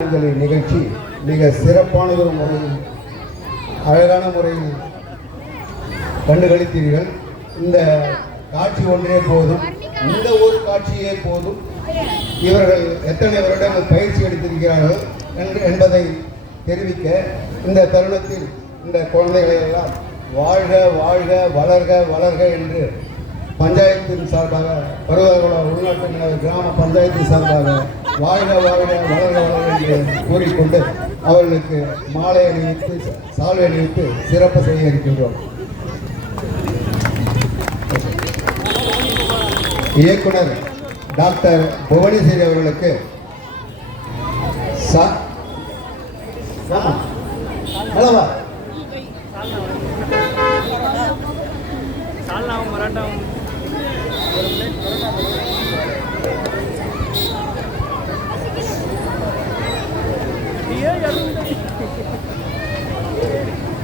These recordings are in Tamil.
நிகழ்ச்சி மிக சிறப்பானதொரு முறையில் அழகான முறையில் கண்டுகளித்தீர்கள். இந்த காட்சி ஒன்றே போதும், இந்த ஒரு காட்சியே போதும். இவர்கள் எத்தனை வருடங்கள் பயிற்சி எடுத்திருக்கிறார்கள் என்பதை தெரிவிக்க இந்த தருணத்தில் இந்த குழந்தைகளை எல்லாம் வாழ்க வாழ்க வளர்க வளர்க என்று பஞ்சாயத்தின் சார்பாக பருவகுல உள்நாட்டு கிராம பஞ்சாயத்தின் சார்பாக வாழ்க வாழ்க வளர்க வளர்க என்று கூறிக்கொண்டு அவர்களுக்கு மாலை அணிவித்து சால்வை அணிவித்து சிறப்பு செய்ய இருக்கின்றோம். இயக்குனர் டாக்டர் புவனேஸ்வரி அவர்களுக்கு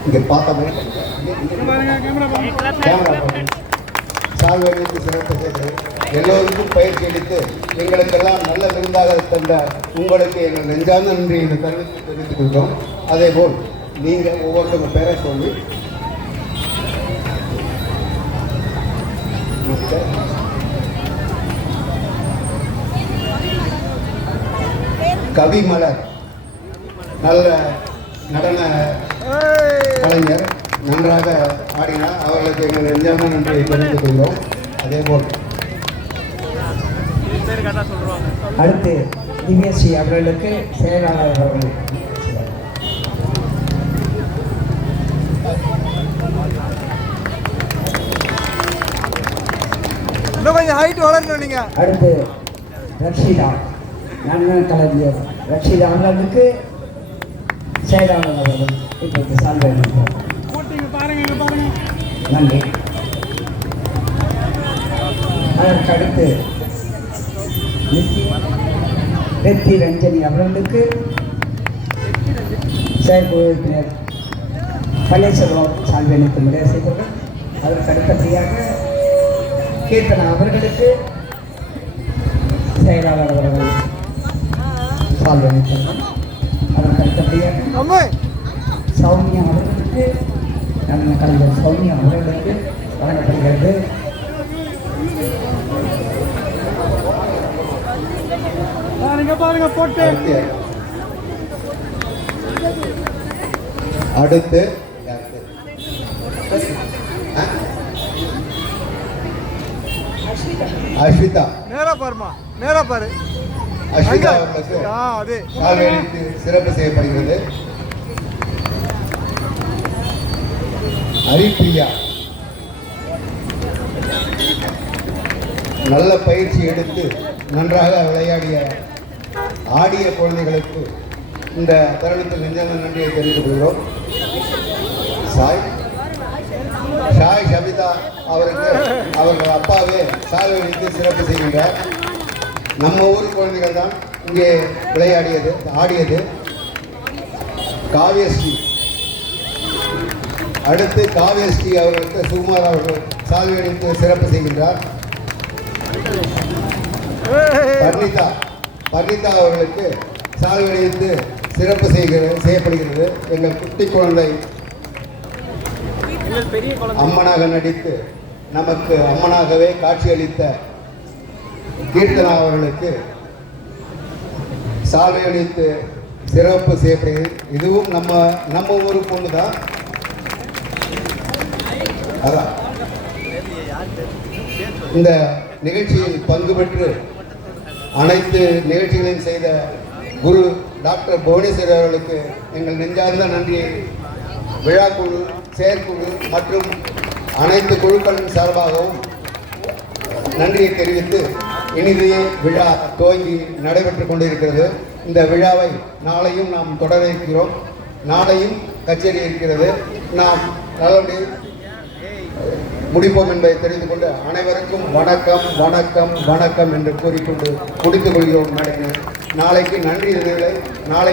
இங்கே பார்த்தோமே சால்வெடுத்து சிறப்பு செய்து எல்லோருக்கும் பயிற்சி அளித்து எங்களுக்கெல்லாம் நல்ல விருந்தாக தந்த உங்களுக்கு எங்கள் நெஞ்சார்ந்த நன்றி இந்த தருணத்தில் தெரிவித்துக் கொள்கிறோம். அதேபோல் நீங்கள் ஒவ்வொருத்தவங்க பேரை சொல்லி கவிமலர் நல்ல நடன கலைஞர், நன்றாக ஆடினார். அவர்களுக்கு எங்கள் நெஞ்சார்ந்த நன்றியை தெரிவித்துக் கொள்கிறோம். அதேபோல் அடுத்து திவ்யஸ்ரீ அவர்களுக்கு செயலாளர் அவர்கள் கொஞ்சம் ஹைட் வளரணும். நீங்க அடுத்து ரக்ஷிதா நடன கலைஞர் ரக்ஷிதா அவர்களுக்கு செயலாளர் அவர்கள் இப்போது சால்வை பாருங்க. நன்றி. அதற்கு அடுத்து வெற்றி ரஞ்சனி அவர்களுக்கு செயற்குழு உறுப்பினர் பன்னீர்செல்வம் சால்வை அளித்து முடிவு செய்தார்கள். அதற்கு அடுத்தபடியாக கீர்த்தனா அவர்களுக்கு செயலாளர் அவர்கள் சால்வை அளித்தார்கள். அதற்கு அடுத்தபடியாக சௌமியா அவர்களுக்கு நடன கலைஞர் சௌமியா அவர்களுக்கு வழங்கப்படுகிறது. பாருங்க போட்டு அடுத்து அஸ்விதா நேரா பாரு அஸ்விதா அவர்களுக்கு சால்வை அளித்து சிறப்பு செய்யப்படுகிறது. ஹரிப்பிரியா நல்ல பயிற்சி எடுத்து நன்றாக விளையாடிய ஆடிய குழந்தைகளுக்கு இந்த தருணத்தில் நெஞ்சார்ந்த நன்றியை தெரிவித்துக் கொள்கிறோம். ஷாய் ஷபிதா அவருக்கு அவர்கள் அப்பாவே சால்வை அளித்து சிறப்பு செய்கின்றார். நம்ம ஊர் குழந்தைகள் தான் இங்கே விளையாடியது ஆடியது. காவியஸ்ரீ அடுத்து காவியஸ்ரீ அவர்களுக்கு சுகுமார் அவர்கள் சால்வை அளித்து சிறப்பு செய்கின்றார். பர்ணிதா அவர்களுக்கு சால்வை அளித்து சிறப்பு செய்யப்படுகிறது. எங்கள் குட்டி குழந்தை அம்மனாக நடித்து நமக்கு அம்மனாகவே காட்சியளித்த கீர்த்தனா அவர்களுக்கு சால்வை அளித்து சிறப்பு செய்யப்படுகிறது. இதுவும் நம்ம ஊரு பொண்ணு தான். அதான் இந்த நிகழ்ச்சியில் பங்கு பெற்று அனைத்து நிகழ்ச்சிகளையும் செய்த குரு டாக்டர் புவனேஸ்வரி அவர்களுக்கு எங்கள் நெஞ்சார்ந்த நன்றியை விழாக்குழு செயற்குழு மற்றும் அனைத்து குழுக்களின் சார்பாகவும் நன்றியை தெரிவித்து இனிதே விழா துவங்கி நடைபெற்று கொண்டிருக்கிறது. இந்த விழாவை நாளையும் நாம் தொடர இருக்கிறோம். நாளையும் கச்சேரி இருக்கிறது. நாம் நல்லபடி முடிப்போம் என்பதை தெரிந்து கொண்டு அனைவருக்கும் வணக்கம் வணக்கம் வணக்கம் என்று கூறிக்கொண்டு முடித்துக் கொள்கிறோம். நாளைக்கு நன்றி நாளைக்கு